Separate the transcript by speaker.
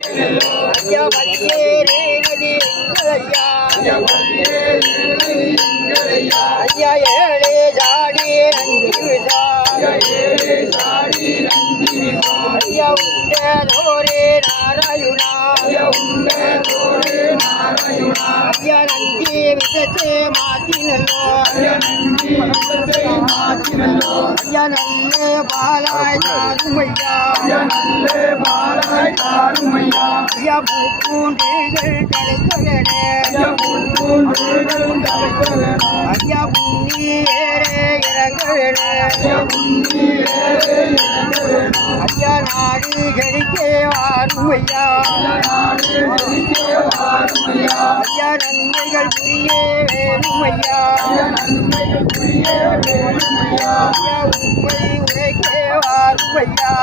Speaker 1: ஐயா வலியேறே நதி ஐயா ஐயா ஏழே ஜாடி நந்தி விசார் ஐயா உண்டதோரே நாராயணா. ஐயா நந்தி விசத்தே மாத்தினல்லோ. ஐயா நல்ல பாலாய் தாருமையா ஐயா பூப்பூண்டுகள் கலைக்க வேணே ஐயா புண்ணியேரே இறங்க வேணே ஐயா நாடு கழிக்கே வாரும் ஐயா நன்மைகள் புரிய வேணும் ஐயா ஐயா உண்மை உரைக்கே வாரும் ஐயா